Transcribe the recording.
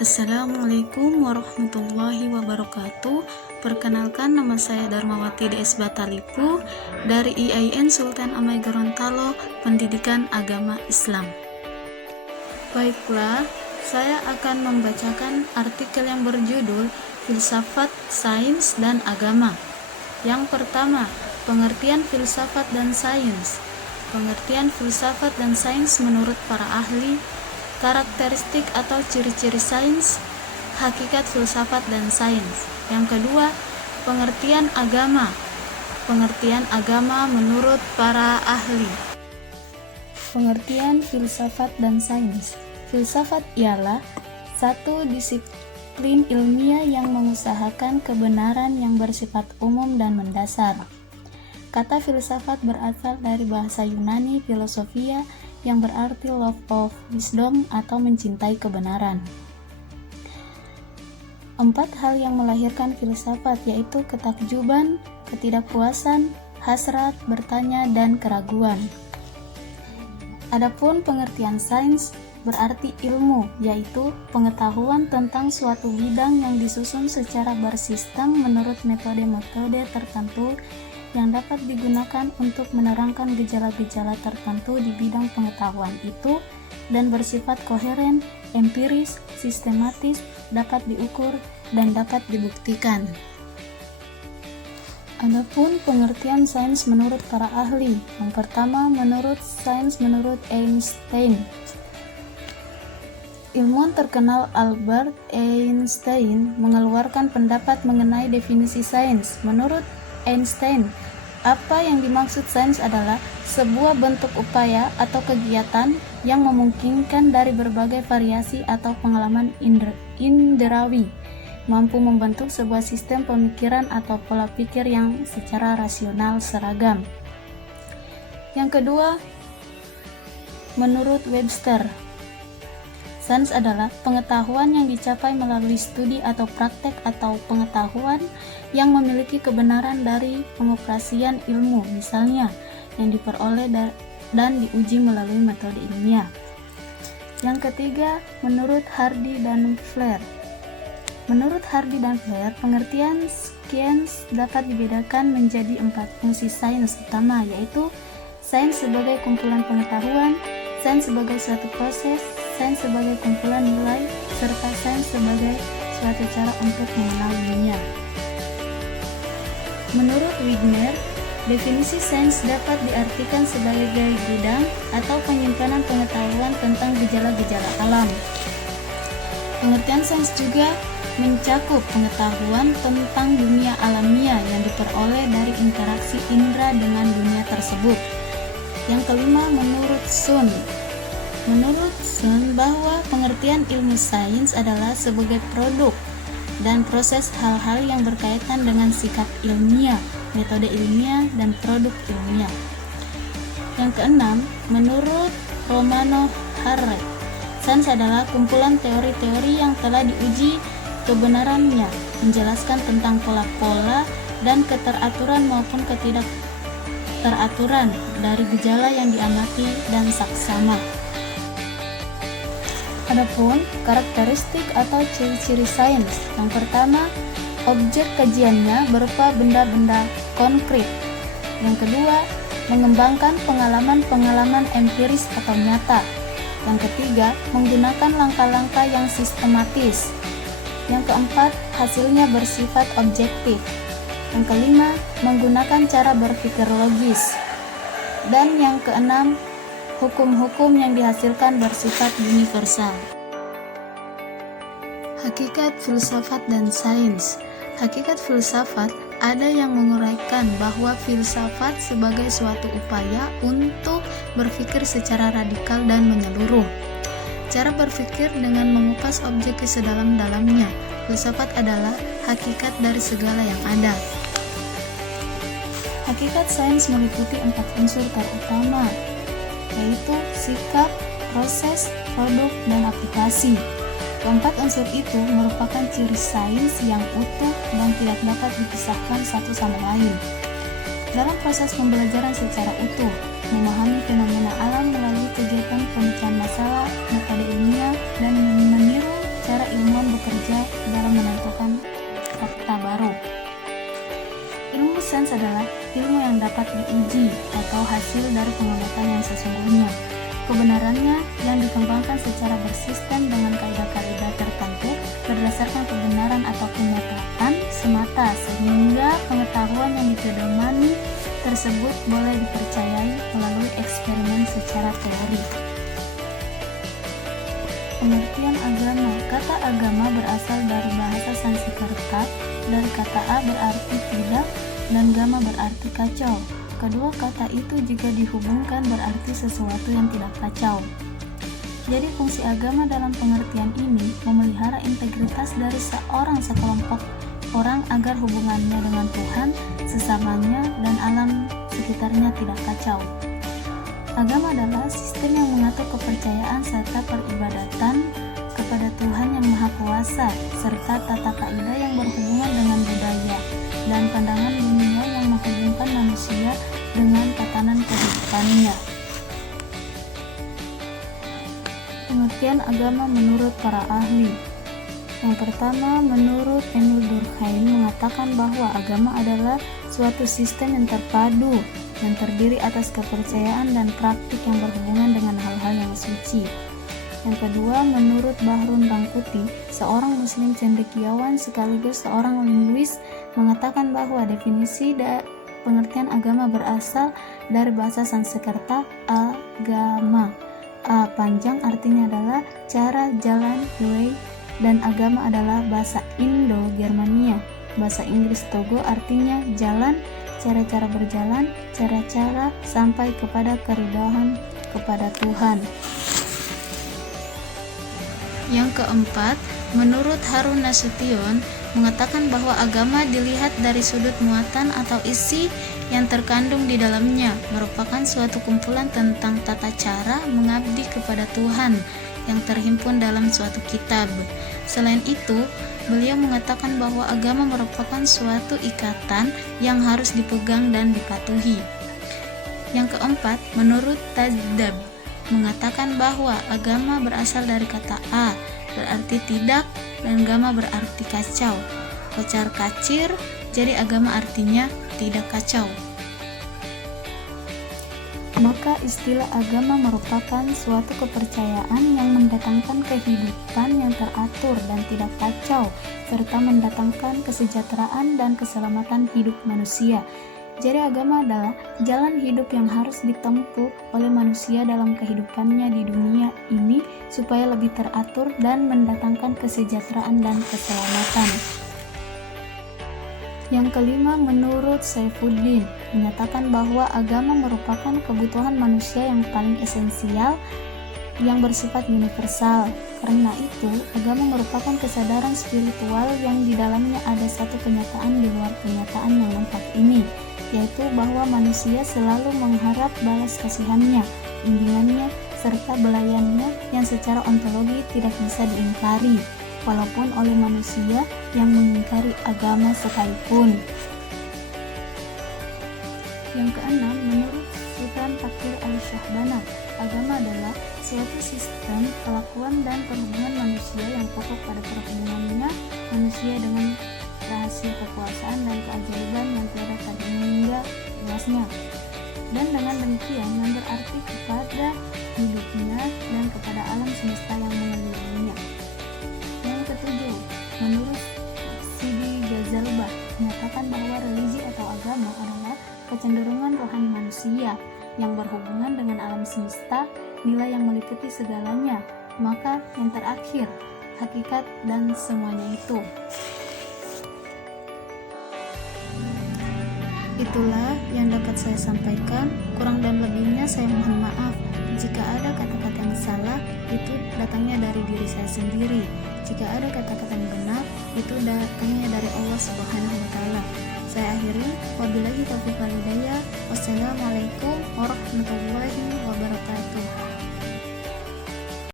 Assalamualaikum warahmatullahi wabarakatuh. Perkenalkan, nama saya Darmawati DS Batalipu dari IAIN Sultan Amai Gorontalo, Pendidikan Agama Islam. Baiklah, saya akan membacakan artikel yang berjudul Filsafat, Sains, dan Agama. Yang pertama, pengertian filsafat dan sains. Pengertian filsafat dan sains menurut para ahli, karakteristik atau ciri-ciri sains, hakikat filsafat dan sains. Yang kedua, pengertian agama. Pengertian agama menurut para ahli. Pengertian filsafat dan sains. Filsafat ialah satu disiplin ilmiah yang mengusahakan kebenaran yang bersifat umum dan mendasar. Kata filsafat berasal dari bahasa Yunani filosofia yang berarti love of wisdom atau mencintai kebenaran. 4 hal yang melahirkan filsafat yaitu ketakjuban, ketidakpuasan, hasrat, bertanya, dan keraguan. Adapun pengertian sains berarti ilmu, yaitu pengetahuan tentang suatu bidang yang disusun secara bersistem menurut metode-metode tertentu yang dapat digunakan untuk menerangkan gejala-gejala tertentu di bidang pengetahuan itu dan bersifat koheren, empiris, sistematis, dapat diukur, dan dapat dibuktikan. Adapun pengertian sains menurut para ahli. Yang pertama, menurut sains menurut Einstein. Ilmuwan terkenal Albert Einstein mengeluarkan pendapat mengenai definisi sains. Menurut Einstein, apa yang dimaksud sains adalah sebuah bentuk upaya atau kegiatan yang memungkinkan dari berbagai variasi atau pengalaman inderawi mampu membentuk sebuah sistem pemikiran atau pola pikir yang secara rasional seragam. Yang kedua, menurut Webster, sains adalah pengetahuan yang dicapai melalui studi atau praktek atau pengetahuan yang memiliki kebenaran dari pengoperasian ilmu, misalnya yang diperoleh dan diuji melalui metode ilmiah. Yang ketiga, menurut Hardy dan Flair. Menurut Hardy dan Flair, pengertian sains dapat dibedakan menjadi 4 fungsi sains utama, yaitu sains sebagai kumpulan pengetahuan, sains sebagai suatu proses, sains sebagai kumpulan nilai, serta sains sebagai suatu cara untuk mengenal dunia. Menurut Wigner, definisi sains dapat diartikan sebagai gudang atau penyimpanan pengetahuan tentang gejala-gejala alam. Pengertian sains juga mencakup pengetahuan tentang dunia alamiah yang diperoleh dari interaksi indera dengan dunia tersebut. Yang kelima, menurut Sun. Menurut Sun, bahwa pengertian ilmu sains adalah sebagai produk dan proses hal-hal yang berkaitan dengan sikap ilmiah, metode ilmiah, dan produk ilmiah. Yang keenam, menurut Romano Harrod, sains adalah kumpulan teori-teori yang telah diuji kebenarannya, menjelaskan tentang pola-pola dan keteraturan maupun ketidakteraturan dari gejala yang diamati dan saksama. Adapun karakteristik atau ciri-ciri sains. Yang pertama, objek kajiannya berupa benda-benda konkret. Yang kedua, mengembangkan pengalaman-pengalaman empiris atau nyata. Yang ketiga, menggunakan langkah-langkah yang sistematis. Yang keempat, hasilnya bersifat objektif. Yang kelima, menggunakan cara berpikir logis. Dan yang keenam, hukum-hukum yang dihasilkan bersifat universal. Hakikat filsafat dan sains. Hakikat filsafat ada yang menguraikan bahwa filsafat sebagai suatu upaya untuk berpikir secara radikal dan menyeluruh. Cara berpikir dengan mengupas objek ke sedalam-dalamnya. Filsafat adalah hakikat dari segala yang ada. Hakikat sains meliputi 4 unsur terutama, yaitu sikap, proses, produk, dan aplikasi. Keempat unsur itu merupakan ciri sains yang utuh dan tidak dapat dipisahkan satu sama lain. Dalam proses pembelajaran secara utuh, memahami fenomena alam melalui kegiatan pemecahan masalah, metode ilmiah, dan meniru cara keilmuan bekerja dalam menentukan fakta baru. Ilmu sains adalah ilmu yang dapat diuji atau hasil dari pengamatan yang sesungguhnya. Kebenarannya yang dikembangkan secara bersistem dengan kaidah-kaidah tertentu berdasarkan kebenaran atau kenyataan semata, sehingga pengetahuan yang dipedomani tersebut boleh dipercayai melalui eksperimen secara teori. Pengertian agama. Kata agama berasal dari bahasa Sanskerta, dari kata a berarti tidak dan gama berarti kacau. Kedua kata itu jika dihubungkan berarti sesuatu yang tidak kacau. Jadi fungsi agama dalam pengertian ini memelihara integritas dari sekelompok orang agar hubungannya dengan Tuhan, sesamanya, dan alam sekitarnya tidak kacau. Agama adalah sistem yang mengatur kepercayaan serta peribadatan kepada Tuhan yang Maha Kuasa, serta tata kaidah yang berhubungan dengan budaya dan pandangan dunia yang menghubungkan manusia dengan tatanan kehidupannya. Pengertian agama menurut para ahli. Yang pertama, menurut Emil Durkheim mengatakan bahwa agama adalah suatu sistem yang terpadu yang terdiri atas kepercayaan dan praktik yang berhubungan dengan hal-hal yang suci. Yang kedua, menurut Bahrun Rangkuti, seorang muslim cendekiawan sekaligus seorang linguis, mengatakan bahwa definisi pengertian agama berasal dari bahasa Sanskerta agama. A panjang artinya adalah cara, jalan, way, dan agama adalah bahasa Indo-Germania. Bahasa Inggris Togo artinya jalan, cara-cara berjalan, cara-cara sampai kepada keridhaan kepada Tuhan. Yang keempat, menurut Harun Nasution mengatakan bahwa agama dilihat dari sudut muatan atau isi yang terkandung di dalamnya, merupakan suatu kumpulan tentang tata cara mengabdi kepada Tuhan yang terhimpun dalam suatu kitab. Selain itu, beliau mengatakan bahwa agama merupakan suatu ikatan yang harus dipegang dan dipatuhi. Yang keempat, menurut Tazdab mengatakan bahwa agama berasal dari kata a, berarti tidak, dan gama berarti kacau. Kocar kacir, jadi agama artinya tidak kacau. Maka istilah agama merupakan suatu kepercayaan yang mendatangkan kehidupan yang teratur dan tidak kacau, serta mendatangkan kesejahteraan dan keselamatan hidup manusia. Jadi agama adalah jalan hidup yang harus ditempuh oleh manusia dalam kehidupannya di dunia ini supaya lebih teratur dan mendatangkan kesejahteraan dan keselamatan. Yang kelima, menurut Saifuddin menyatakan bahwa agama merupakan kebutuhan manusia yang paling esensial yang bersifat universal. Karena itu, agama merupakan kesadaran spiritual yang di dalamnya ada satu kenyataan di luar kenyataan yang nampak ini, yaitu bahwa manusia selalu mengharap balas kasihannya, bimbingannya, serta belayannya yang secara ontologi tidak bisa diingkari, walaupun oleh manusia yang mengingkari agama sekalipun. Yang keenam, menurut Sultan Fakir Ali-Shahbana, agama adalah suatu sistem kelakuan dan perhubungan manusia yang fokus pada perhubungannya manusia dengan rahasia kekuasaan dan keajaiban yang tiada tanding hingga luasnya, dan dengan demikian yang berarti kepada hidupnya dan kepada alam semesta yang mengelilinginya. Yang ketujuh, menurut Sidi Ghazalbah menyatakan bahwa religi atau agama adalah kecenderungan rohani manusia yang berhubungan dengan alam semesta, nilai yang meliputi segalanya, maka yang terakhir, hakikat dan semuanya itu. Itulah yang dapat saya sampaikan, kurang dan lebihnya saya mohon maaf. Jika ada kata-kata yang salah, itu datangnya dari diri saya sendiri. Jika ada kata-kata yang benar, itu datangnya dari Allah Subhanahu wa Ta'ala. Saya akhiri, wabillahi taufiq wal hidayah. Wassalamualaikum warahmatullahi wabarakatuh.